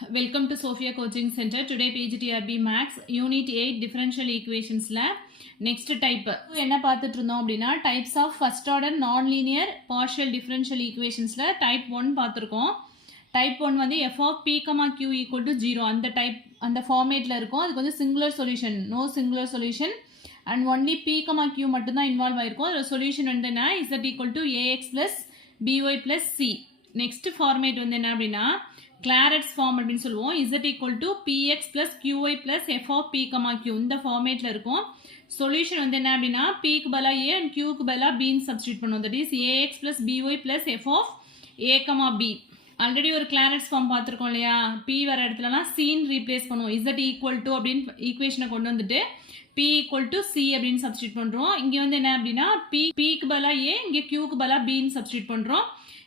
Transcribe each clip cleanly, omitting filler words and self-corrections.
Welcome to Sophia Coaching Center. Today PGTRB Max Unit 8 Differential Equations la next type என்ன பார்த்துட்டு இருந்தோம் அப்படின்னா types of first order non-linear partial differential equations la type 1 பார்த்திருக்கோம். type 1 வந்து f of p, q equal to 0 அந்த type அந்த ஃபார்மேட்ல இருக்கும். அதுக்கு வந்து singular solution, no singular solution and only p, q மட்டும் தான் இன்வால்வ் ஆயிருக்கும். அதோட சொல்யூஷன் வந்து என்ன z equal to ax plus by plus c. Next format வந்து என்ன அப்படின்னா Claret's form அப்படின்னு சொல்லுவோம். z equal to px plus qy plus f of p, q இந்த ஃபார்மேட்ல இருக்கும். சொல்யூஷன் வந்து என்ன அப்படின்னா p க்கு பதிலா a and q க்கு பதிலா b ன்னு சப்ஸ்டிட்யூட் பண்ணுவோம். That is ax plus by plus f of a, b. Already ஒரு Claret's form பார்த்திருக்கோம் இல்லையா? p வர இடத்துலலாம் c ன்னு ரீப்ளேஸ் பண்ணுவோம். z equal to அப்படின்னு ஈக்குவேஷனை கொண்டு வந்துட்டு p equal to c அப்படின்னு சப்ஸ்டிட்யூட் பண்றோம். இங்க வந்து என்ன அப்படின்னா p க்கு பதிலா a, இங்க q க்கு பதிலா b ன்னு சப்ஸ்டிட்யூட் பண்றோம்.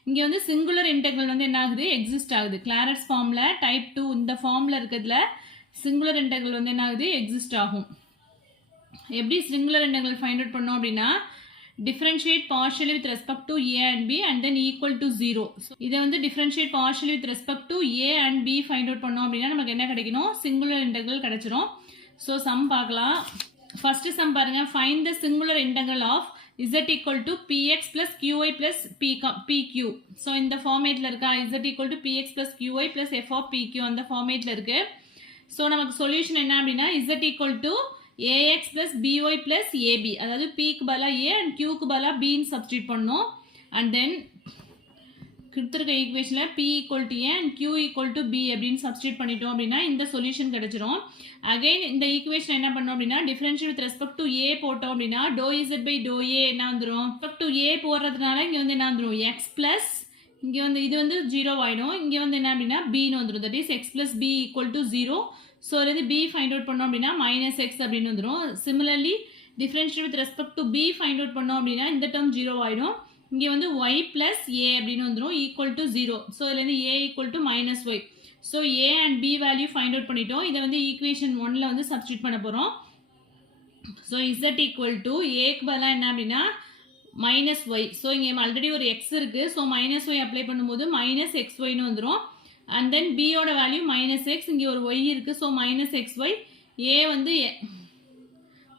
இங்க வந்து சிங்குலர் இன்டெக்ரல் வந்து என்ன ஆகுது எக்ஸிஸ்ட் ஆகுது. Claret's ஃபார்ம்ல டைப் 2 இந்த ஃபார்ம்ல இருக்கிறதுல சிங்குலர் இன்டெக்ரல் வந்து என்ன ஆகுது எக்ஸிஸ்ட் ஆகும். எப்படி சிங்குலர் இன்டெக்ரல் ஃபைண்ட் அவுட் பண்ணோம் அப்படின்னா differentiate partially with respect to a and b and then equal to 0. இதை வந்து differentiate partially with respect to a and b find out பண்ணோம் அப்படின்னா நமக்கு என்ன கிடைக்கணும் சிங்குலர் இன்டெக்ரல் கிடைச்சிரும். ஸோ சம் பார்க்கலாம். ஃபர்ஸ்ட் சம் பாருங்க. find the singular integral of z equal to px plus qy plus pq. So இந்த ஃபார்மேட்ல இருக்கா z equal to px plus qy plus f of pq அந்த ஃபார்மேட்ல இருக்கு. ஸோ நமக்கு solution என்ன அப்படின்னா z equal to ax plus by plus ab, அதாவது p க்கு பதிலா a and q க்கு பதிலா b ன்னு சப்ஸ்டிட்யூட் பண்ணோம். அண்ட் தென் கொடுத்துருக்க ஈக்குவேஷன்ல p equal to a and q equal to b அப்படின்னு சப்ஸ்டிட்யூட் பண்ணிட்டோம் அப்படின்னா இந்த சொல்யூஷன் கிடைச்சிரும். அகைன் இந்த ஈக்குவேஷன் என்ன பண்ணோம் அப்படின்னா differential with respect to a போட்டோம் அப்படின்னா doe z by doe a என்ன வந்துடும் ரெஸ்பெக்ட் டு a போடுறதுனால இங்க வந்து என்ன வந்துடும் x பிளஸ் இங்க வந்து இது வந்து 0 ஆயிடும். இங்க வந்து என்ன அப்படின்னா b ன்னு வந்துடும். That is x plus b equal to 0. So இது b ஃபைண்ட் அவுட் பண்ணோம் அப்படின்னா மைனஸ் எக்ஸ் அப்படின்னு வந்துடும். Similarly differential with respect to b find out பண்ணோம் அப்படின்னா இந்த டேர்ம் 0 ஆயிடும். இங்கே வந்து y plus a அப்படின்னு வந்துடும் ஈக்குவல் டு 0. ஸோ இதுலேருந்து a equal to minus y. So a and b value find out பண்ணிட்டோம். இதை வந்து ஈக்குவேஷன் 1ல வந்து சப்ஸ்டிட்யூட் பண்ண போகிறோம். ஸோ z ஈக்குவல் டு ஏக்கு பதிலாக என்ன அப்படின்னா மைனஸ் ஒய். ஸோ இங்கே ஆல்ரெடி ஒரு எக்ஸ் இருக்குது. ஸோ மைனஸ் ஒய் அப்ளை பண்ணும்போது மைனஸ் எக்ஸ் ஒய்னு வந்துடும். அண்ட் தென் பியோட வேல்யூ மைனஸ் எக்ஸ், இங்கே ஒரு ஒய் இருக்குது. So minus x y, a வந்து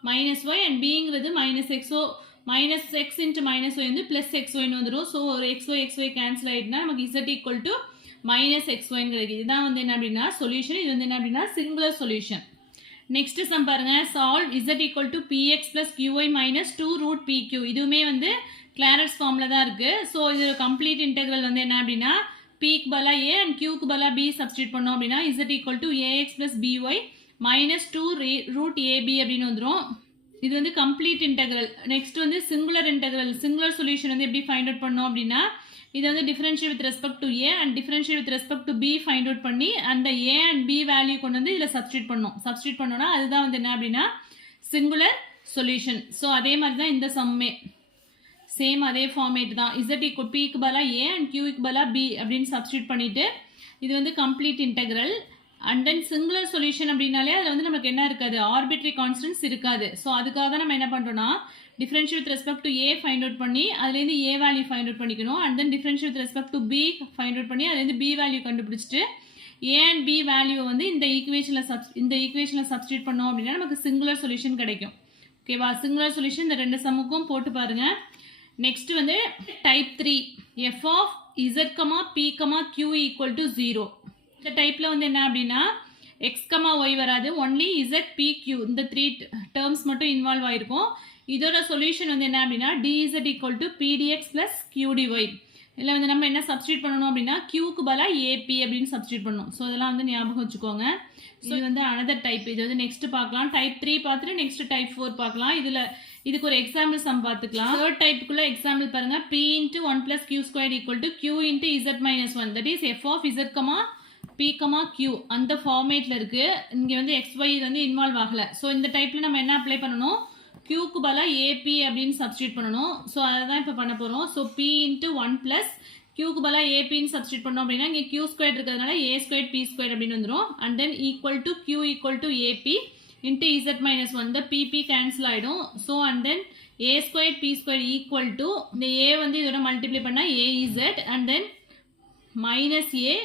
மைனஸ் ஒய் அண்ட் பிங்கிறது minus x. So minus x into minus y வந்து ப்ளஸ் எக்ஸ் ஒய்னு வந்துடும். ஸோ ஒரு எக்ஸ் ஒய் கேன்சல் ஆகிட்டுனா நமக்கு z equal to minus x ஒய்னு கிடைக்குது. இதுதான் வந்து என்ன அப்படின்னா சொல்யூஷன். இது வந்து என்ன அப்படின்னா சிங்குலர் சொல்யூஷன். நெக்ஸ்ட் சம் பாருங்க. Solve z equal to p x plus q y minus 2 root p q. இதுவுமே வந்து Claret's ஃபார்மில் தான் இருக்குது. ஸோ இது கம்ப்ளீட் இன்டெக்ரல் வந்து என்ன அப்படின்னா பிக்கு பதிலா ஏ அண்ட் கியூக்கு பதிலா பி சப்ஸ்டிட்யூட் பண்ணோம் அப்படின்னா z equal to a x plus b y minus 2 root a b அப்படின்னு வந்துடும். இது வந்து கம்ப்ளீட் இன்டெக்ரல். நெக்ஸ்ட் வந்து சிங்குலர் இன்டெக்ரல். சிங்குலர் சொல்யூஷன் வந்து எப்படி ஃபைண்ட் அவுட் பண்ணோம் அப்படின்னா இது வந்து differential with respect to a and differential with respect to b find out பண்ணி அந்த ஏ அண்ட் பி வேல்யூ கொண்டு வந்து இதில் சப்ஸ்டிட்யூட் பண்ணோம். சப்ஸ்டிட்யூட் பண்ணோம்னா அதுதான் வந்து என்ன அப்படின்னா சிங்குலர் சொல்யூஷன். ஸோ அதே மாதிரி தான் இந்த சம்மே சேம் அதே ஃபார்மேட் தான். இசட் ஈக்குவல் பிக்கு பதிலா ஏ அண்ட் கியூக்கு பதிலா பி அப்படின்னு சப்ஸ்டிட்யூட் பண்ணிட்டு இது வந்து complete integral. And then singular solution அப்படின்னாலே அதில் வந்து நமக்கு என்ன இருக்காது ஆர்பிட்ரி கான்ஸ்டன்ட்ஸ் இருக்காது. ஸோ அதுக்காக தான் நம்ம என்ன பண்ணுறோம்னா differential with respect to a find out பண்ணி அதுலேருந்து ஏ வேல்யூ ஃபைண்ட் அவுட் பண்ணிக்கணும். And then differential with respect to b find out பண்ணி அதுலேருந்து பி வேல்யூ கண்டுபிடிச்சிட்டு ஏ அண்ட் பி வேல்யூ வந்து இந்த ஈக்குவேஷனில் சப்ஸ்டிட்யூட் பண்ணோம் அப்படின்னா நமக்கு சிங்குலர் சொல்யூஷன் கிடைக்கும். ஓகேவா? சிங்குலர் சொல்யூஷன் இந்த ரெண்டு சம்முக்கும் போட்டு பாருங்க. நெக்ஸ்ட் வந்து type 3 f of z, p, q equal to 0. இந்த டைப்பில் வந்து என்ன அப்படின்னா x, y வராது. ஒன்லி z, p, q இந்த 3 டேர்ம்ஸ் மட்டும் இன்வால்வ் ஆயிருக்கும். இதோட சொல்யூஷன் வந்து என்ன அப்படின்னா dz equal to pdx plus qdy. இதில் வந்து நம்ம என்ன சப்ஸ்டிட்யூட் பண்ணணும் அப்படின்னா q-க்கு பதிலாக AP அப்படின்னு சப்ஸ்டிட்யூட் பண்ணணும். ஸோ அதெல்லாம் வந்து ஞாபகம் வச்சுக்கோங்க. ஸோ இது வந்து அனதர் டைப். இது வந்து நெக்ஸ்ட் பார்க்கலாம். டைப் 3 பார்த்துட்டு நெக்ஸ்ட் டைப் 4 பார்க்கலாம். இதுக்கு ஒரு எக்ஸாம்பிள் சம் பார்த்துக்கலாம். தேர்ட் டைப்புக்குள்ள எக்ஸாம்பிள் பாருங்க. p into 1 plus q squared equal to q into z minus 1. that is f of z, p, q அந்த ஃபார்மேட்ல இருக்கு. இங்க வந்து xy வந்து இன்வால்வ் ஆகல. ஸோ இந்த டைப்ல நம்ம என்ன அப்ளை பண்ணணும் q-க்கு பதிலாக AP அப்படின்னு சப்ஸ்டிட்யூட் பண்ணணும். ஸோ அதை தான் இப்போ பண்ண போகிறோம். ஸோ p into 1 plus q-க்கு பதிலாக APன்னு சப்ஸ்டிட்யூட் பண்ணோம் அப்படின்னா இங்கே q ஸ்கொயர் இருக்கிறதுனால a ஸ்கொயர் p ஸ்கொயர் அப்படின்னு வந்துடும். And then equal to q equal to AP into z minus 1. இந்த pp கேன்சல் ஆகிடும். So and then a square p square equal to இந்த a வந்து இதோட மல்டிப்ளை பண்ணால் az and then minus a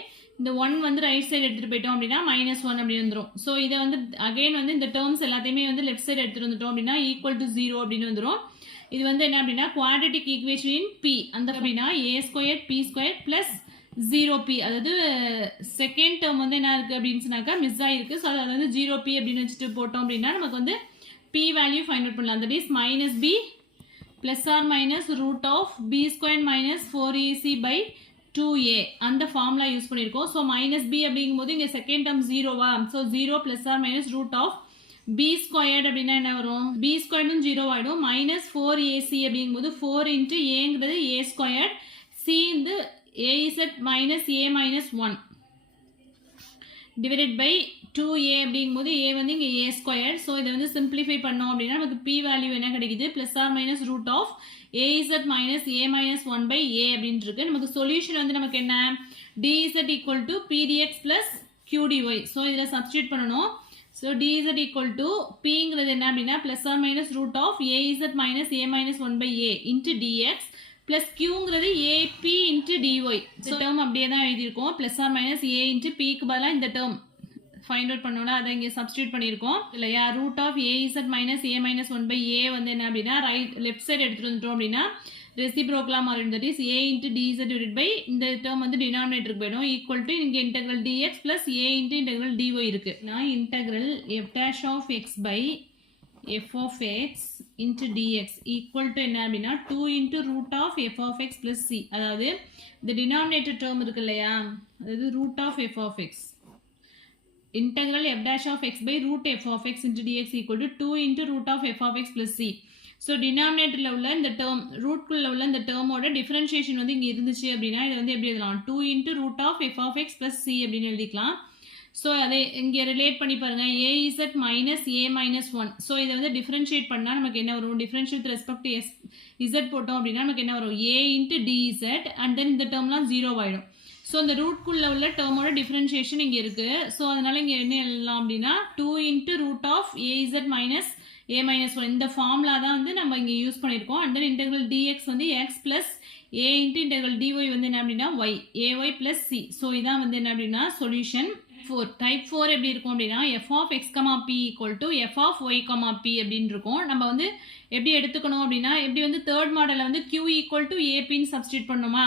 இந்த 1 வந்து ரைட் சைடு எடுத்துகிட்டு போயிட்டோம் அப்படின்னா -1 அப்படி வந்துடும். ஸோ இதை வந்து அகெயின் வந்து இந்த டேர்ம்ஸ் எல்லாத்தையுமே வந்து லெஃப்ட் சைடு எடுத்துகிட்டு வந்துட்டோம் அப்படின்னா ஈக்குவல் டு 0 அப்படின்னு வந்துடும். இது வந்து என்ன அப்படின்னா குவாட்ரட்டிக் ஈக்குவேஷன் இன் பி அந்த அப்படின்னா a² p² ப்ளஸ் 0p, அதாவது செகண்ட் டேர்ம் வந்து என்ன இருக்குது அப்படின்னு சொன்னாக்கா மிஸ் ஆகிருக்கு. ஸோ அதை வந்து 0p அப்படின்னு வச்சுட்டு போட்டோம் அப்படின்னா நமக்கு வந்து p வேல்யூ ஃபைண்ட் அவுட் பண்ணலாம். That is -b plus or minus root of b² minus 4ac by 2a அந்த ஃபார்முலா யூஸ் பண்ணியிருக்கோம். ஸோ -b அப்படிங்கும்போது இங்கே செகண்ட் டேர்ம் 0வா, so 0 plus or minus root of b² அப்படின்னா என்ன வரும், b² 0 ஆகிடும். -4ac அப்படிங்கும்போது 4 இன்ட்டு ஏங்கிறது a², c வந்து az minus a minus 1 divided by 2a அப்படிங்கும்போது a வந்து இங்கே a². ஸோ இதை வந்து சிம்பிளிஃபை பண்ணோம் அப்படின்னா நமக்கு p வேல்யூ என்ன கிடைக்குது, plus or minus root of az minus a minus 1 by a அப்படின்னு இருக்கு. நமக்கு சொல்யூஷன் வந்து நமக்கு என்ன, dz equal to pdx plus qdy. So இதில் சப்ஸ்டியூட் பண்ணணும். ஸோ dz equal to pங்கிறது என்ன அப்படின்னா plus or minus root of az minus a minus 1 by a into dx plus qங்கிறது AP into dy. இந்த டேர்ம் அப்படியே தான் எழுதியிருக்கோம். Plus or minus a into pக்கு பதிலாக இந்த டேர்ம் ஃபைண்ட் அவுட் பண்ணோம்னா அதை இங்கே சப்ஸ்டியூட் பண்ணியிருக்கோம் இல்லையா. Root of az minus a minus 1 by a வந்து என்ன அப்படின்னா லெஃப்ட் சைடு எடுத்துகிட்டு வந்துட்டோம் அப்படின்னா ரெசிப்ரோக்கலாக மாறிடும். That is a into dz divided by இந்த டேர்ம் வந்து டினாமினேட்டருக்கு போயிடும் ஈக்குவல் டு இங்கே integral dx plus a into integral dy இருக்குது. நான் integral f dash of x by f of x into dx equal to என்ன அப்படின்னா 2 into root of f of x plus c. அதாவது இந்த denominator term இருக்கு இல்லையா, அதாவது root of f of x integral f dash of x by root f of x into dx equal to 2 into root of f of x plus c. So டினாமினேட்டரில் உள்ள இந்த term ரூட்குள்ளே உள்ள இந்த டேர்மோட differentiation வந்து இங்கே இருந்துச்சு அப்படின்னா இதை வந்து எப்படி எழுதலாம், 2 into root of f of x plus c அப்படின்னு எழுதிக்கலாம். ஸோ அதை இங்கே ரிலேட் பண்ணி பாருங்கள், az minus a minus 1. So இதை வந்து டிஃப்ரென்ஷியேட் பண்ணால் நமக்கு என்ன வரும், differentiate with respect to z போட்டோம் அப்படின்னா நமக்கு என்ன வரும், a into dz and then இந்த டேர்ம்லாம் 0 ஆகிடும். ஸோ இந்த ரூட்குள்ளே உள்ள டேர்மோட டிஃப்ரென்ஷியேஷன் இங்கே இருக்குது. ஸோ அதனால் இங்கே என்ன எழுதலாம் அப்படின்னா 2 into root of az minus a minus 1 இந்த ஃபார்முலா தான் வந்து நம்ம இங்கே யூஸ் பண்ணியிருக்கோம். அண்ட் தென் இன்டெக்ரல் dx வந்து x plus a into integral dy வந்து என்ன அப்படின்னா y, ay plus c. So இதான் வந்து என்ன அப்படின்னா சொல்யூஷன் 4. டைப் 4 எப்படி இருக்கும் அப்படின்னா f of x, p equal to f of y, p அப்படின்னு இருக்கும். நம்ம வந்து எப்படி எடுத்துக்கணும் அப்படின்னா எப்படி வந்து தேர்ட் மாடலில் வந்து q equal to apன்னு சப்ஸ்டியூட் பண்ணணுமா,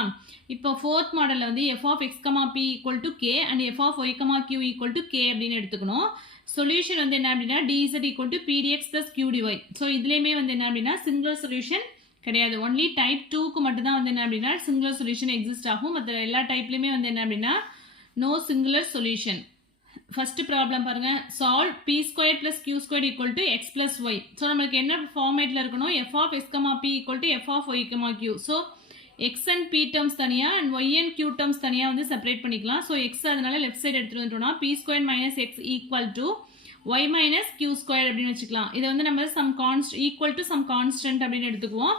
இப்போ ஃபோர்த் மாடலில் வந்து f of x, p equal to k and f of y, q equal to k அப்படின்னு எடுத்துக்கணும். சொல்யூஷன் வந்து என்ன அப்படின்னா dz equal to pdx plus qdy. So இதுலேயுமே வந்து என்ன அப்படின்னா சிங்குலர் சொல்யூஷன் கிடையாது. ஒன்லி டைப் 2க்கு மட்டும்தான் வந்து என்ன அப்படின்னா சிங்குலர் சொல்யூஷன் எக்ஸிஸ்ட் ஆகும். மற்ற எல்லா டைப்லையுமே வந்து என்ன அப்படின்னா no singular solution. First problem பாருங்க, solve p² plus q² equal to x plus y. So நம்மளுக்கு என்ன ஃபார்மேட்டில் இருக்கணும், f of x, p equal to f of y, q. So x and p terms தனியாக and y and q terms தனியாக வந்து separate பண்ணிக்கலாம். So x அதனால left side எடுத்துகிட்டு வந்துட்டோம்னா p² minus x equal to y minus q² அப்படின்னு வச்சுக்கலாம். இதை வந்து நம்ம some equal to some constant அப்படின்னு எடுத்துக்குவோம்.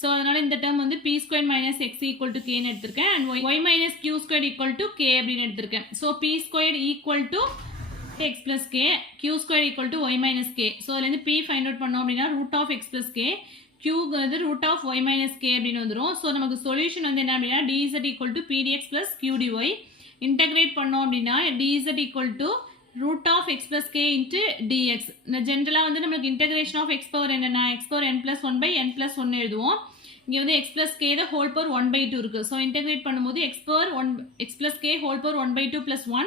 ஸோ அதனால் இந்த டேர்ம் வந்து p² minus x equal to kன்னு எடுத்திருக்கேன் and y minus q² equal to k அப்படின்னு எடுத்திருக்கேன். So p² equal to x plus k, q² equal to y minus k. So அதுலேருந்து p find out பண்ணோம் அப்படின்னா root of x plus k, qங்கிறது root of y minus k அப்படின்னு வந்துடும். So நமக்கு solution வந்து என்ன அப்படின்னா dz equal to pdx plus qdy. Integrate பண்ணோம் அப்படின்னா dz equal to root of x plus k into dx. ஜென்ரலாக வந்து நம்மளுக்கு இன்டகிரேஷன் ஆஃப் எக்ஸ் பவர் என்னன்னா X power n plus 1 by n plus 1 எழுதுவோம். இங்கே வந்து x plus k the whole power 1 by 2 இருக்குது. ஸோ இன்டகிரேட் பண்ணும்போது x plus k whole power 1 by 2 plus 1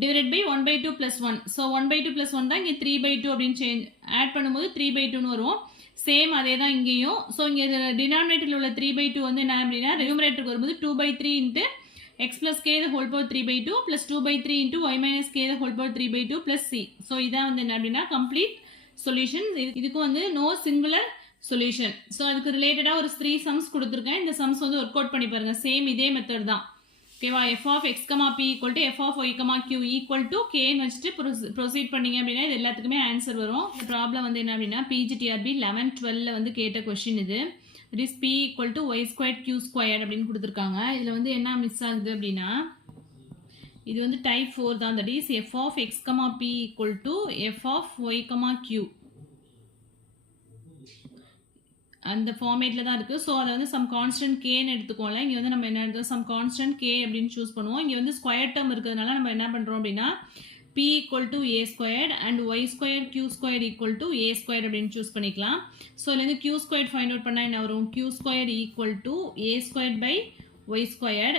divided by 1 by 2 plus 1. So 1 by 2 plus 1 தான் இங்கே 3 by 2 அப்படின்னு add பண்ணும்போது 3 by 2ன்னு வரும். சேம் அதே தான் இங்கேயும். ஸோ இங்கே டினாமினேட்டரில் உள்ள 3 by 2 வந்து என்ன அப்படின்னா நியூமரேட்டருக்கு வரும்போது 2 by 3 into x plus k the whole power 3 by 2 plus 2 by 3 into y minus k the whole power 3 by 2 plus c. So இதான் வந்து என்ன அப்படின்னா கம்ப்ளீட் சொல்யூஷன். இதுக்கு வந்து நோ சிங்குலர் சொல்யூஷன். ஸோ அதுக்கு ரிலேட்டடாக ஒரு 3 சம்ஸ் கொடுத்துருக்கேன். இந்த சம்ஸ் வந்து ஒர்க் அவுட் பண்ணி பாருங்கள். சேம் இதே மெத்தட் தான். ஓகேவா, f of x, p equal to f of y, q equal to kன்னு வச்சுட்டு ப்ரொசீட் பண்ணிங்க அப்படின்னா இது எல்லாத்துக்குமே ஆன்சர் வரும். இந்த ப்ராப்ளம் வந்து என்ன அப்படின்னா PGTRB 11-12 வந்து கேட்ட கொஸ்டின் இது. It is p equal to y squared q squared அப்படின்னு கொடுத்துருக்காங்க. இதில் வந்து என்ன மிஸ் ஆகுது அப்படின்னா இது வந்து டைப் 4 தான். That is f of x, p equal to f of y, q. அந்த ஃபார்மேட்டில் தான் இருக்குது. ஸோ அதை வந்து சம் கான்ஸ்டன்ட் கேன்னு எடுத்துக்கோங்களேன். இங்கே வந்து நம்ம என்ன எடுத்தோம், சம் கான்ஸ்டன்ட் கே அப்படின்னு சூஸ் பண்ணுவோம். இங்கே வந்து ஸ்கொயர் டேர்ம் இருக்கிறதுனால நம்ம என்ன பண்ணுறோம் அப்படின்னா p equal to a squared and y squared q squared equal to a squared அப்படின்னு சூஸ் பண்ணிக்கலாம். ஸோ இதுலேருந்து q squared ஃபைண்ட் அவுட் பண்ணால் என்ன வரும், q squared equal to a squared by y squared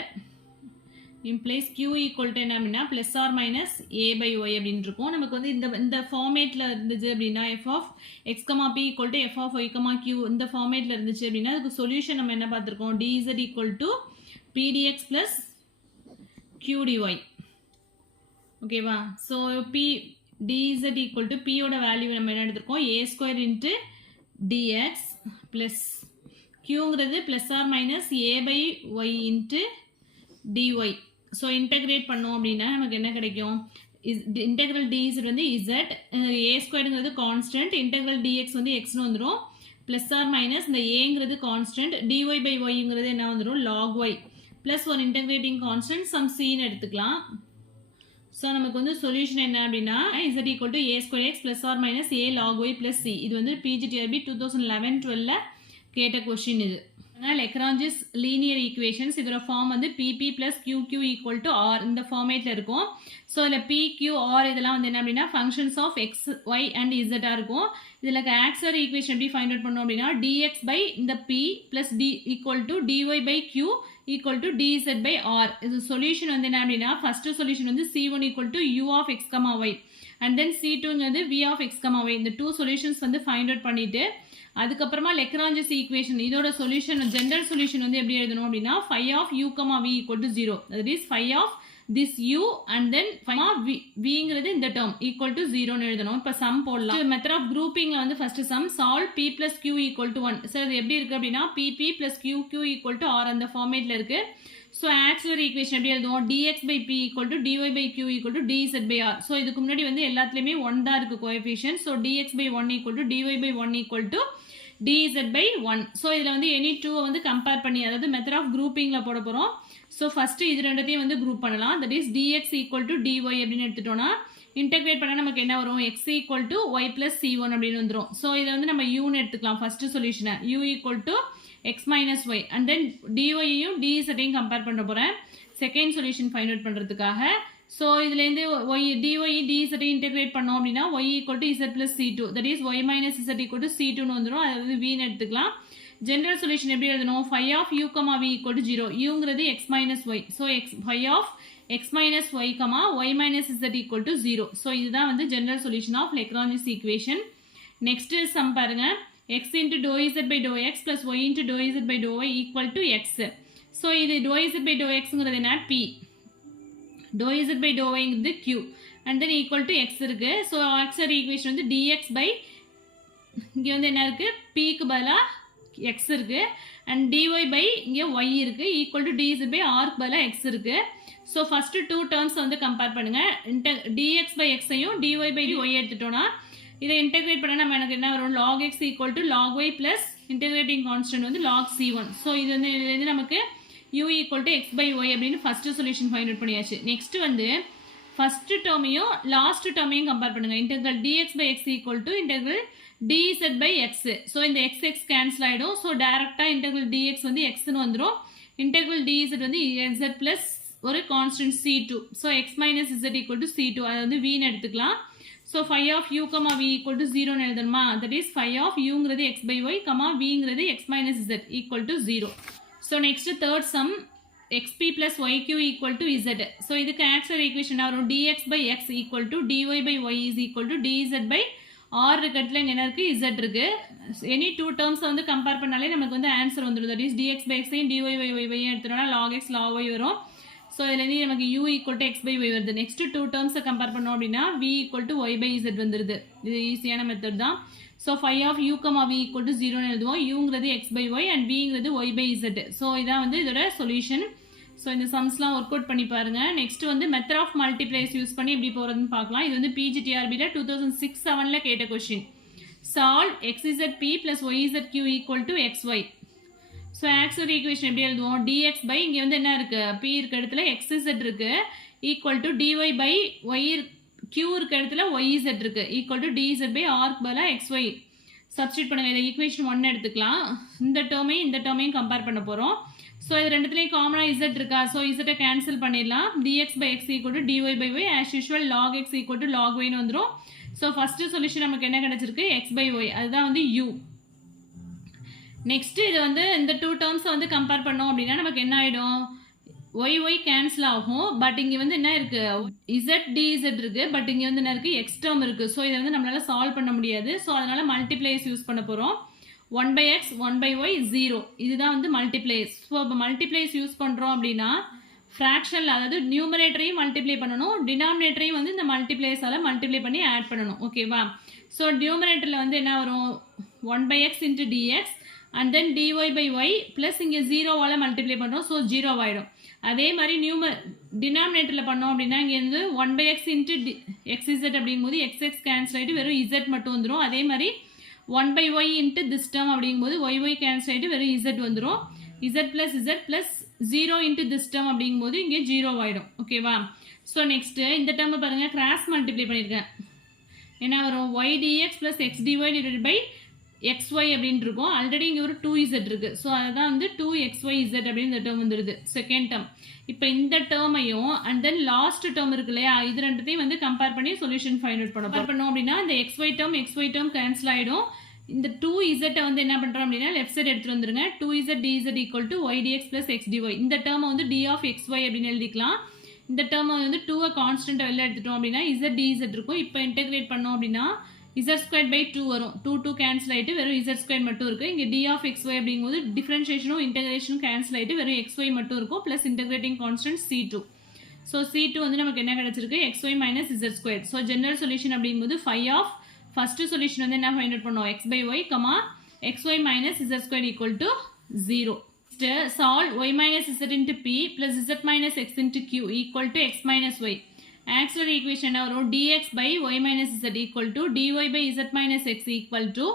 implies q equal to என்ன அப்படின்னா plus or minus a by y அப்படின்னு இருக்கும். நமக்கு வந்து இந்த ஃபார்மேட்டில் இருந்துச்சு அப்படின்னா f of x, p equal to f of y, q இந்த ஃபார்மேட்டில் இருந்துச்சு அப்படின்னா அதுக்கு சொல்யூஷன் நம்ம என்ன பார்த்துருக்கோம், dz equal to pdx plus q dy. ஓகேவா? So p dz equal to p ஓட வேல்யூ நம்ம என்ன எடுத்திருக்கோம், a square into dx plus qங்கிறது plus or minus a by y into dy. So integrate பண்ணோம் அப்படின்னா நமக்கு என்ன கிடைக்கும், இன்டெக்ரல் dz வந்து z, a ஸ்கொயர்ங்கிறது கான்ஸ்டன்ட், இன்டெக்ரல் dx வந்து xன்னு வந்துடும், ப்ளஸ் ஆர் மைனஸ் இந்த ஏங்கிறது கான்ஸ்டன்ட், dy by yங்கிறது என்ன வந்துடும் log y, ப்ளஸ் ஒரு இன்டெகிரேட்டிங் கான்ஸ்டன்ட் சம் cன்னு எடுத்துக்கலாம். ஸோ நமக்கு வந்து சொல்யூஷன் என்ன அப்படின்னா z equal to a square x plus or minus a log y plus c. இது வந்து PGTRB 2011-12 கேட்ட கொஸ்டின். இது லெக்ரான்ஜிஸ் லீனியர் ஈக்குவேஷன்ஸ், இதோட ஃபார்ம் வந்து pp plus qq equal to r இந்த ஃபார்மேட்டில் இருக்கும். ஸோ இதில் p, q, r இதெல்லாம் வந்து என்ன அப்படின்னா functions of x, y and z இருக்கும். இதில் ஆக்சிலரி ஈக்குவேஷன் எப்படி ஃபைண்ட் அவுட் பண்ணோம் அப்படின்னா dx by இந்த p plus d equal to dy by q equal to dz by r. இது சொல்யூஷன் வந்து என்ன அப்படின்னா ஃபர்ஸ்ட் சொல்யூஷன் வந்து c1 equal to u of x, y and then c2ங்கிறது v of x, y. இந்த two solutions வந்து find out பண்ணிட்டு அதுக்கப்புறமா Lagrange's equation இதோட சொல்யூஷன் ஜெனரல் சொல்யூஷன் வந்து எப்படி எழுதணும் அப்படின்னா phi of u, v equal to 0. that is phi of this u and then phi of vங்கிறது இந்த term equal to 0 ன்னு எழுதணும். இப்போ சம் போடலாம். மெத்தட் ஆஃப் குரூப்பிங்ல வந்து first sum solve p plus q equal to 1. Sir இது எப்படி இருக்கு அப்படின்னா pp plus qq equal to r அந்த ஃபார்மேட்ல இருக்கு. ஸோ ஆக்சிலரி ஈக்குவேஷன் எப்படி எழுதுவோம், dx by p equal to dy by q equal to dz by r. So இதுக்கு முன்னாடி வந்து எல்லாத்துலேயுமே 1 தான் இருக்கு coefficient. So dx by 1 equal to dy by 1 equal to dz by 1. So இதில் வந்து எனி டூவை வந்து கம்பேர் பண்ணி அதாவது மெத்தட் ஆஃப் குரூப்பிங்கில் போட போகிறோம். ஸோ ஃபஸ்ட்டு இது ரெண்டத்தையும் வந்து குரூப் பண்ணலாம். That is dx equal to dy அப்படின்னு எடுத்துட்டோம்னா இன்டெகிரேட் பண்ணால் நமக்கு என்ன வரும், x equal to y plus c1 அப்படின்னு வந்துடும். ஸோ இதை வந்து நம்ம யூன்னு எடுத்துக்கலாம் ஃபஸ்ட்டு சொல்யூஷனை, u equal to x minus y and then dy-யும் dz-ஐயும் கம்பேர் பண்ண போகிறேன் செகண்ட் சொல்யூஷன் ஃபைண்ட் அவுட் பண்ணுறதுக்காக. ஸோ இதுலேருந்து dy dz இன்டெகிரேட் பண்ணோம் அப்படின்னா y equal to z plus c2, that is y minus z equal to c2ன்னு வந்துடும். அதாவது vன்னு எடுத்துக்கலாம். ஜெனரல் சொல்யூஷன் எப்படி எழுதணும், phi of u, v equal to 0. uங்கிறது x minus y. So phi of x minus y, y minus z equal to 0. So இதுதான் வந்து general solution of Lagrange's equation. Next sum பாருங்க, x into dou z by dou x plus y into dou z by dou y equal to x. So இது dou z by dou xங்கிறது என்ன p, dou z by dou yங்கிறது q and then equal to x இருக்கு. So auxiliary equation வந்து dx by இங்கே வந்து என்ன இருக்கு, pக்கு பதிலாக x இருக்கு and dy by இங்கே y இருக்கு equal to dz by rக்கு பதிலாக x இருக்கு. ஸோ ஃபர்ஸ்ட் டூ டேர்ம்ஸ் வந்து கம்பேர் பண்ணுங்க. dx by x ஐயும் dy by y எடுத்துட்டோம்னா இதை இன்டெகிரேட் பண்ண நம்ம எனக்கு என்ன வரும், log x equal to log y plus integrating constant வந்து log c1. ஸோ இது வந்து நமக்கு u equal to x by y அப்படின்னு ஃபர்ஸ்ட் சொல்யூஷன் ஃபைண்ட் அவுட் பண்ணியாச்சு. நெக்ஸ்ட் வந்து ஃபர்ஸ்ட் டேர்மையும் லாஸ்ட் டேர்மையும் கம்பேர் பண்ணுங்க. Integral dx by x equal to integral dz by x. So இந்த x cancel ஆகிடும். ஸோ டேரெக்டாக இன்டெகிரல் dx வந்து xன்னு வந்துடும். இன்டெகிரல் dz வந்து z plus ஒரு constant c2. So x minus z equal to c2, அதை வந்து vன்னு எடுத்துக்கலாம். So phi of u, v equal to 0ன்னு எழுதணுமா, that is phi of uங்கிறது x by y, vங்கிறது x minus z equal to 0. So next third sum xp plus yq equal to z. So இதுக்கு auxiliary equation வரும் dx by x equal to dy by y is equal to dz by r இருக்கிறதுல இங்கே என்ன இருக்குது, z இருக்கு. Any two terms வந்து compare பண்ணாலே நமக்கு வந்து ஆன்சர் வந்துடும். That is dx by x ஐயும் dy by y எடுத்துட்டோம்னா log x log y வரும். ஸோ இதுலேருந்து நமக்கு u equal to x by y வருது. நெக்ஸ்ட் டூ டேர்ம்ஸை கம்பேர் பண்ணோம் அப்படின்னா v equal to y by z வந்துடுது. இது ஈஸியான மெத்தட் தான். So phi of u, v equal to 0ன்னு எழுதுவோம். uங்கிறது x by y and vங்கிறது y by z. So இதான் வந்து இதோட சொல்யூஷன். ஸோ இந்த சம்ஸ்லாம் ஒர்க் அவுட் பண்ணி பாருங்க. நெக்ஸ்ட் வந்து மெத்தட் ஆஃப் மல்டிப்ளைஸ் யூஸ் பண்ணி எப்படி போகிறதுன்னு பார்க்கலாம். இது வந்து PGTRBயில் 2006-07 கேட்ட question. Solve xzp plus yzq equal to xy. So auxiliary equation எப்படி எழுதுவோம், dx by இங்கே வந்து என்ன இருக்குது, p இருக்க இடத்துல xz இருக்குது equal to dy by y q இருக்க இடத்துல yz இருக்குது ஈக்குவல் டு dz by rக்கு பதிலாக xy. சப்ஸ்டிட் பண்ணுங்க. இதை ஈக்குவேஷன் 1 எடுத்துக்கலாம். இந்த டேர்மையும் கம்பேர் பண்ண போகிறோம். ஸோ இது ரெண்டுத்துலேயும் காமனாக இசட் இருக்கா? ஸோ இசட்டை கேன்சல் பண்ணிடலாம். dx by x equal to dy by y as usual log x equal to log y வந்துடும். ஸோ ஃபஸ்ட்டு சொல்யூஷன் நமக்கு என்ன கிடைச்சிருக்கு? x by y, அதுதான் வந்து u. நெக்ஸ்ட் இது வந்து இந்த 2 டேர்ம்ஸை வந்து கம்பேர் பண்ணோம் அப்படின்னா நமக்கு என்ன ஆகிடும்? y கேன்சல் ஆகும். பட் இங்கே வந்து என்ன இருக்கு? z dz இருக்கு. பட் இங்கே வந்து என்ன இருக்கு? x டேர்ம் இருக்கு. ஸோ இதை வந்து நம்மளால சால்வ் பண்ண முடியாது. ஸோ அதனால மல்டிப்ளைஸ் யூஸ் பண்ண போகிறோம். 1 by x 1 by y 0, இதுதான் வந்து மல்டிப்ளைஸ். ஸோ இப்போ மல்டிப்ளைஸ் யூஸ் பண்ணுறோம் அப்படின்னா ஃப்ராக்ஷனில், அதாவது நியூமரேட்டரையும் மல்டிப்ளை பண்ணணும், டினாமினேட்டரையும் வந்து இந்த மல்டிப்ளைஸால் மல்டிப்ளை பண்ணி ஆட் பண்ணணும். ஓகேவா? ஸோ நியூமரேட்டரில் வந்து என்ன வரும்? 1 by x into dx and then dy by y plus இங்கே 0வால் மல்டிப்ளை பண்ணுறோம். ஸோ 0 ஆகிடும். அதே மாதிரி டினாமினேட்டரில் பண்ணோம் அப்படின்னா இங்கே வந்து 1 by x into xz அப்படிங்கும்போது xx கேன்சல் ஆகிட்டு வெறும் z மட்டும் வந்துடும். அதே மாதிரி 1 by y into this term அப்படிங்கும்போது y கேன்சல் ஆகிட்டு வெறும் z வந்துடும். z plus 0 into this term அப்படிங்கும்போது இங்கே 0 ஆகிடும். ஓகேவா? ஸோ நெக்ஸ்ட்டு இந்த டேர்மை பாருங்கள், கிராஸ் மல்டிப்ளை பண்ணியிருக்கேன். என்ன வரும்? y dx plus x dy divided by xy அப்படின்னு இருக்கும். ஆல்ரெடி இங்கே ஒரு 2z இருக்குது. ஸோ அதுதான் வந்து 2xyz அப்படின்னு இந்த டேர்ம் வந்துடுது, செகண்ட் டேர்ம். இப்போ இந்த டேர்மையும் அண்ட் தென் லாஸ்ட் டேர்ம் இருக்கு இல்லையா, இது ரெண்டுத்தையும் வந்து கம்பேர் பண்ணி சொல்யூஷன் ஃபைண்ட் அவுட் பண்ணோம் அப்படின்னா இந்த xy டேர்ம் கேன்சல் ஆகிடும். இந்த 2z வந்து என்ன பண்ணுறோம் அப்படின்னா லெஃப்ட் சைடு எடுத்துகிட்டு வந்துருங்க. 2z dz equal to y dx plus x dy. இந்த டேர்மை வந்து d of xy அப்படின்னு எழுதிக்கலாம். இந்த டேர்மை வந்து 2 கான்ஸ்டன்ட் வெளில எடுத்துட்டோம் அப்படின்னா z dz இருக்கும். இப்போ இன்டெகிரேட் பண்ணோம் அப்படின்னா z² by 2 வரும். 2 கேன்சல் ஆகிட்டு வெறும் z² மட்டும் இருக்குது. இங்கே d of xy அப்படிங்கும்போது டிஃப்ரென்ஷியேஷனும் இன்டெகிரேஷனும் கேன்சல் ஆகிட்டு வெறும் xy மட்டும் இருக்கும். Plus integrating constant c2. So c2 வந்து நமக்கு என்ன கிடச்சிருக்கு? xy minus z². So general solution அப்படிங்கும்போது ஃபஸ்ட்டு சொல்யூஷன் வந்து என்ன ஃபைண்ட் அவுட் பண்ணோம்? x by y, xy minus z² equal to 0. Solve y minus z into p plus z minus x into q equal to x minus y. Auxiliary equation என்ன வரும்? dx by y minus z equal to dy by z minus x equal to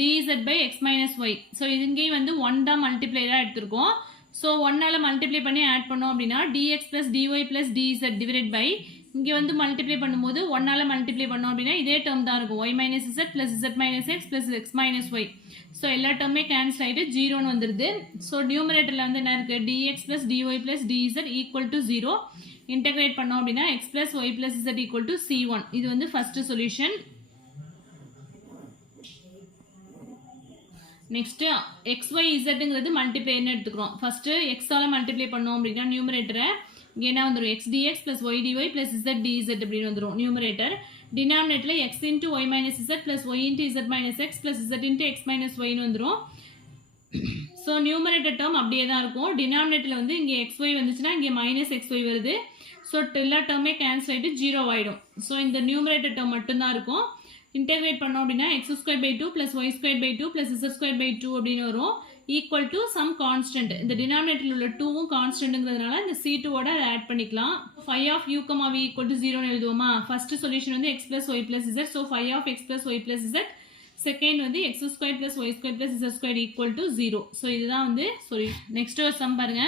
dz by x minus y. So இங்கேயும் வந்து 1 தான் மல்டிப்ளைராக எடுத்திருக்கோம். So 1ஆல் multiply பண்ணி add பண்ணோம் அப்படின்னா dx plus dy plus dz divided by, இங்கே வந்து மல்டிப்ளை பண்ணும்போது 1ஆல் மல்டிப்ளை பண்ணோம் அப்படின்னா இதே டேர்ம் தான் இருக்கும். y minus z plus z minus x plus x minus y. So எல்லா டேர்மே கேன்சல் ஆகிட்டு 0ன்னு வந்துடுது. ஸோ நியூமரேட்டரில் வந்து என்ன இருக்குது? dx plus dy plus dz equal to 0. Integrate பண்ணோம் அப்படின்னா x plus y plus z equal to c1. இது வந்து ஃபஸ்ட்டு சொல்யூஷன். நெக்ஸ்ட்டு xy zங்கிறது மல்டிப்ளைன்னு எடுத்துக்கிறோம். ஃபஸ்ட்டு எக்ஸால் மல்டிப்ளை பண்ணோம் அப்படின்னா நியூமரேட்டரை இங்கே என்ன வந்துடும்? x dx plus y dy plus z dz அப்படின்னு வந்துடும் நியூமரேட்டர். டினாமினேட்டரில் x into y minus z plus y into z minus x plus z into x minus yன்னு வந்துடும். ஸோ நியூமரேட்டர் டேர்ம் அப்படியே தான் இருக்கும். டினாமினேட்டரில் வந்து இங்கே xy வந்துச்சுன்னா இங்கே மைனஸ் xy வருது. ஸோ எல்லா டேர்மே கேன்சல் ஆகிட்டு 0 ஆகிடும். ஸோ இந்த நியூமரேட்டர் டேர்ம் மட்டும்தான் இருக்கும். இன்டெகிரேட் பண்ணோம் அப்படின்னா x² by 2 plus y² by 2 plus z² by 2 அப்படின்னு வரும். Equal to some constant. இந்த டினாமினேட்டரில் உள்ள 2வும் கான்ஸ்டன்ட்ங்கிறதுனால இந்த c2ஓட அதை ஆட் பண்ணிக்கலாம். phi of u, v equal to 0ன்னு எழுதுவோமா? ஃபர்ஸ்ட் சொல்யூஷன் வந்து x plus y plus z. So phi of x plus y plus z. Second வந்து x² plus y² plus z² equal to 0. So இதுதான் வந்து solution. Next ஒரு sum பாருங்க.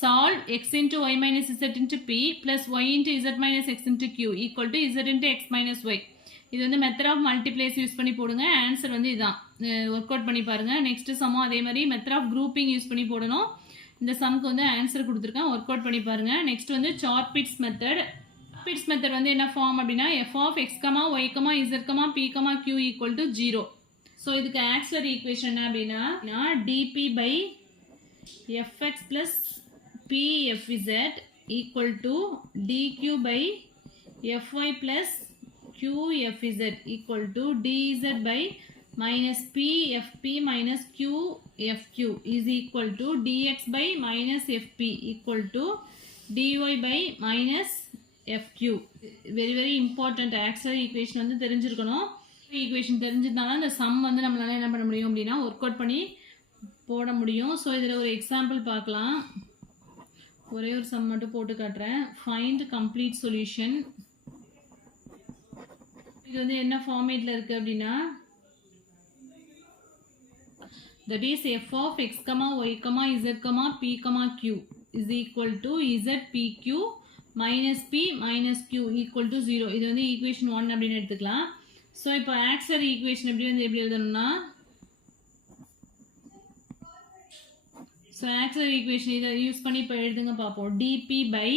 Solve x into y minus z into p plus y into z minus x into q equal to z into x minus y. இது வந்து method of multiplies use பண்ணி போடுங்க. Answer வந்து இதுதான். Work out பண்ணி பாருங்கள். Next சம்மும் அதே மாதிரி மெத்தட் ஆஃப் குரூப்பிங் யூஸ் பண்ணி போடணும். இந்த சம்க்கு வந்து ஆன்சர் கொடுத்துருக்கேன். ஒர்க் அவுட் பண்ணி பாருங்கள். நெக்ஸ்ட் வந்து சார்பிட்ஸ் மெத்தட். சார்பிட்ஸ் மெத்தட் வந்து என்ன ஃபார்ம் அப்படின்னா f of x, y, z, p, q equal to 0. So இதுக்கு ஆக்சிலரி ஈக்குவேஷன் என்ன அப்படின்னா dp by fx plus pfz equal to dq by fy plus qfz equal to dz by minus pfp minus qfq is equal to dx by minus fp equal to dy by minus fq. very very important. auxiliary equation வந்து தெரிஞ்சிருக்கணும். Equation தெரிஞ்சிருந்தாலும் அந்த some வந்து நம்மளால என்ன பண்ண முடியும் அப்படின்னா work out பண்ணி போட முடியும். ஸோ இதில் ஒரு எக்ஸாம்பிள் பார்க்கலாம். ஒரே ஒரு சம் மட்டும் போட்டு காட்டுறேன். Find complete solution. இது வந்து என்ன ஃபார்மேட்டில் இருக்குது அப்படின்னா that is f of x, y, z, p, q is equal to zpq minus p minus q equal to 0. இது வந்து ஈக்குவேஷன் 1 அப்படின்னு எடுத்துக்கலாம். ஸோ இப்போ ஆக்சிலரி ஈக்குவேஷன் எப்படி எழுதணும்னா ஸோ ஆக்சிலரி ஈக்குவேஷன் இதை யூஸ் பண்ணி இப்போ எழுதுங்க பார்ப்போம். டிபி பை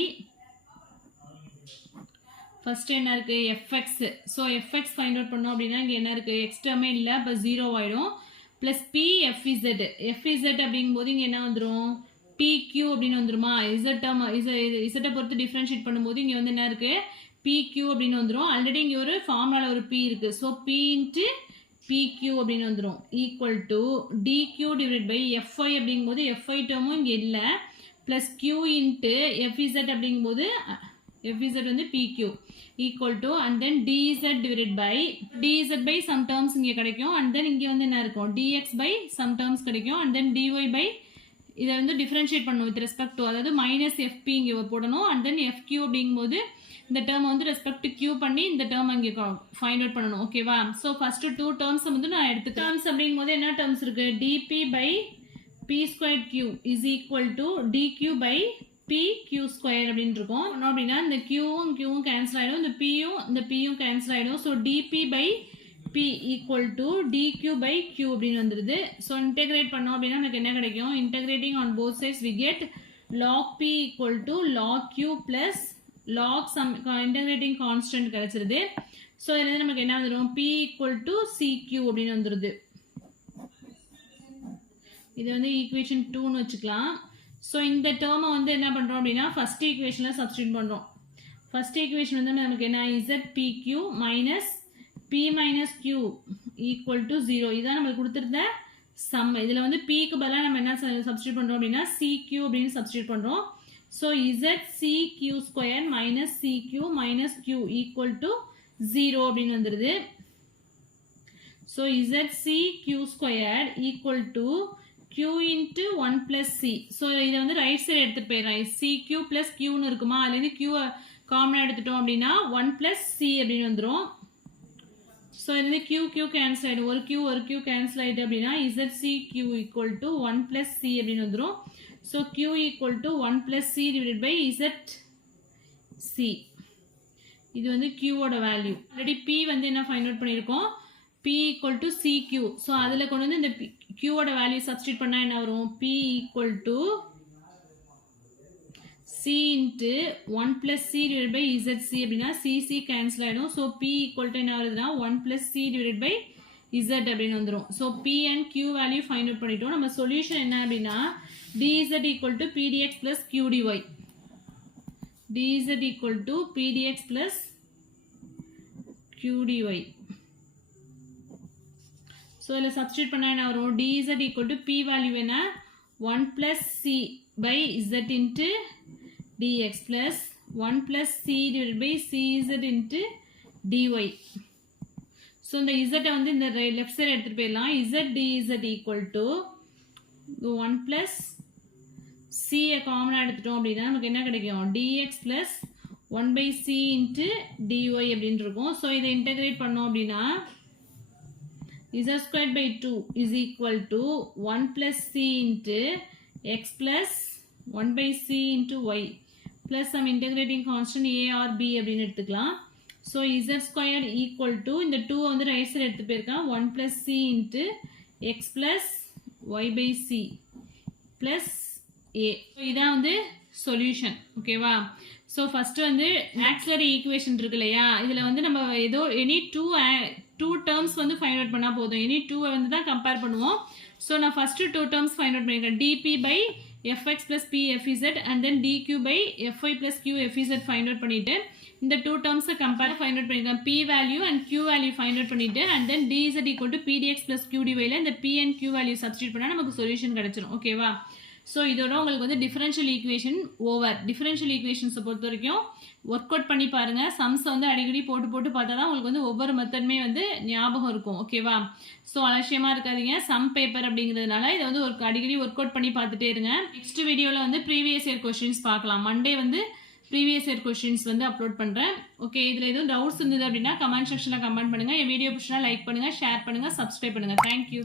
ஃபர்ஸ்ட் என்ன இருக்கு FX. So FX find out பண்ணோம் அப்படின்னா இங்கே என்ன இருக்கு எக்ஸ் டேர்மே இல்லை, இப்போ 0 ஆயிடும். Plus p FZ. எஃப்இசட் அப்படிங்கும்போது இங்கே என்ன வந்துடும் பிக்யூ அப்படின்னு வந்துருமா. இசட் டேர்ம் இசட்டை பொறுத்து டிஃப்ரென்ஷியேட் பண்ணும்போது இங்கே வந்து என்ன இருக்கு பிக்யூ அப்படின்னு வந்துடும். ஆல்ரெடி இங்கே ஒரு ஃபார்முலாவில் ஒரு பி இருக்கு. ஸோ பி இன்ட்டு பிக்யூ அப்படின்னு வந்துடும் equal to d q divide by f i அப்படிங்கும்போது எஃப்ஐ டேர்மும் இங்கே இல்லை, ப்ளஸ் கியூ இன்ட்டு எஃப்இசட் அப்படிங்கும்போது எஃப்இசட் வந்து p q equal to and then d z divide by d z by some terms இங்கே கிடைக்கும். அண்ட் தென் இங்கே வந்து என்ன இருக்கும் டிஎக்ஸ் பை சம் டேர்ம்ஸ் கிடைக்கும். அண்ட் தென் டிஒய் பை இதை வந்து டிஃப்ரென்ஷியேட் பண்ணணும் வித் ரெஸ்பெக்ட் டு, அதாவது மைனஸ் எஃப்பி இங்கே போடணும். அண்ட் தென் எஃப்கியூ அப்படிங்கும்போது இந்த டேர்ம் வந்து ரெஸ்பெக்ட் கியூ பண்ணி இந்த டேர்ம் அங்கே ஃபைண்ட் அவுட் பண்ணணும். ஓகேவா. ஸோ ஃபர்ஸ்ட் 2 டேர்ம்ஸ் வந்து நான் எடுத்து டேர்ம்ஸ் அப்படிங்கும்போது என்ன டேர்ம்ஸ் இருக்கு d p by p square q is equal to d q by p q square அப்படின்னு இருக்கும். அப்படின்னா இந்த கியூவும் கேன்சல் ஆகிடும், இந்த பியும் கேன்சல் ஆகிடும். So d p by p equal to d q by q அப்படின்னு வந்துடுது. ஸோ இன்டெகிரேட் பண்ணோம் அப்படின்னா நமக்கு என்ன கிடைக்கும் integrating on both sides we get log p equal to log q plus log some integrating constant கிடைச்சிருது. ஸோ இதுல நமக்கு என்ன வந்துடும் p ஈக்குவல் டு cq அப்படின்னு வந்துடுது. இது வந்து ஈக்குவேஷன் 2ன்னு வச்சுக்கலாம். ஸோ இந்த டேர்மை வந்து என்ன பண்ணுறோம் அப்படின்னா ஃபர்ஸ்ட் ஈக்குவேஷனில் சப்ஸ்டியூட் பண்ணுறோம். ஃபர்ஸ்ட் ஈக்குவேஷன் வந்து நமக்கு என்ன z p q minus p minus q equal to 0. இதான் நம்மளுக்கு கொடுத்துருந்த சம். இதில் வந்து பிக்கு பதிலாக நம்ம என்ன சப்ஸ்டியூட் பண்ணுறோம் அப்படின்னா சிக்யூ அப்படின்னு சப்ஸ்டியூட் பண்ணுறோம். So z c q square minus c q minus q equal to 0 அப்படின்னு வந்துடுது. So z c q square equal to q into 1 plus c. So இதை வந்து ரைட் சைடு எடுத்துகிட்டு போயிடுறேன். cq plus qன்னு இருக்குமா, அதுலேருந்து q காமனாக எடுத்துட்டோம் அப்படின்னா 1 plus c அப்படின்னு வந்துடும். ஸோ இதுலேருந்து q கேன்சல் ஆகிடும், ஒரு q கேன்சல் ஆகிட்டு அப்படின்னா zcq equal to 1 plus c அப்படின்னு வந்துடும். So q equal to 1 plus c divided by zc. இது வந்து qவோட வேல்யூ. ஆல்ரெடி p வந்து என்ன ஃபைண்ட் அவுட் பண்ணியிருக்கோம் p equal to cq. So அதில் கொண்டு வந்து இந்த qவோட வேல்யூ சப்ஸ்டியூட் பண்ணா என்ன வரும் p equal to c into 1 plus c divide by zc அப்படின்னா cc கேன்சல் ஆகிடும். ஸோ p ஈக்குவல் டு என்ன வருதுன்னா 1 plus c divide by z அப்படின்னு வந்துடும். So p and q value find out பண்ணிட்டோம். நம்ம சொல்யூஷன் என்ன அப்படின்னா dz equal to pdx plus qdy. dz equal to pdx plus qdy. So இதில் சப்ஸ்டியூட் பண்ணால் என்ன வரும் dz equal to p value என்ன 1 plus c by z into dx plus 1 plus c divide by cz into dy. So இந்த z வந்து இந்த left side எடுத்துகிட்டு போயிடலாம். z dz equal to 1 plus c காமனாக எடுத்துட்டோம் அப்படின்னா நமக்கு என்ன கிடைக்கும் dx plus 1 by c into dy அப்படின்னு இருக்கும். ஸோ இதை இன்டெகிரேட் பண்ணோம் அப்படின்னா z squared by 2 is equal to 1 plus c into x plus 1 by c into y plus some integrating constant a or b அப்படின்னு எடுத்துக்கலாம். So z squared equal to இந்த 2 வந்து right side எடுத்து போயிருக்கான் 1 plus c into x plus y by c plus a. இதான் வந்து solution. ஓகேவா. So first வந்து ஆக்சிலரி ஈக்குவேஷன் இருக்கு இல்லையா, இதில் வந்து நம்ம ஏதோ எனி டூ டேர்ம்ஸ் வந்து ஃபைண்ட் அவுட் பண்ணால் போதும். எனி டூவை வந்து தான் கம்பேர் பண்ணுவோம். ஸோ நான் ஃபஸ்ட்டு 2 டேர்ம்ஸ் ஃபைண்ட் அவுட் பண்ணியிருக்கேன். D p by f x plus p f z and then d q by f i plus q f z find out பண்ணிவிட்டு இந்த 2 டேர்ம்ஸை கம்பேர் ஃபைண்ட் அவுட் பண்ணியிருக்கேன். P value and q value find out பண்ணிவிட்டு and then d z equal to p d x plus கியூடிவையில் இந்த p and q value substitute பண்ணால் நமக்கு solution கிடச்சிரும். ஓகேவா. ஸோ இதோட உங்களுக்கு வந்து டிஃபரன்ஷியல் ஈக்குவேஷன் ஓவர். டிஃபரன்ஷியல் ஈக்குவேஷன்ஸை பொறுத்த வரைக்கும் ஒர்க் அவுட் பண்ணி பாருங்கள். சம்ஸை வந்து அடிக்கடி போட்டு பார்த்தா தான் உங்களுக்கு வந்து ஒவ்வொரு மெத்தடுமே வந்து ஞாபகம் இருக்கும். ஓகேவா. ஸோ அலட்சியமாக இருக்காதீங்க. சம் பேப்பர் அப்படிங்கிறதுனால இதை வந்து ஒரு அடிக்கடி ஒர்க் அவுட் பண்ணி பார்த்துட்டே இருங்க. நெக்ஸ்ட் வீடியோவில் வந்து ப்ரீவியஸ் இயர் கொஸ்டின்ஸ் பார்க்கலாம். மண்டே வந்து ப்ரீவியஸ் இயர் கொஸ்டின்ஸ் வந்து அப்லோட் பண்ணுறேன். ஓகே. இதில் எதுவும் டவுட்ஸ் இருந்தது அப்படின்னா கமெண்ட் செக்ஷனில் கமெண்ட் பண்ணுங்கள். என் வீடியோ பிடிச்சினா லைக் பண்ணுங்கள், ஷேர் பண்ணுங்கள், சப்ஸ்கிரைப் பண்ணுங்கள். தேங்க்யூ.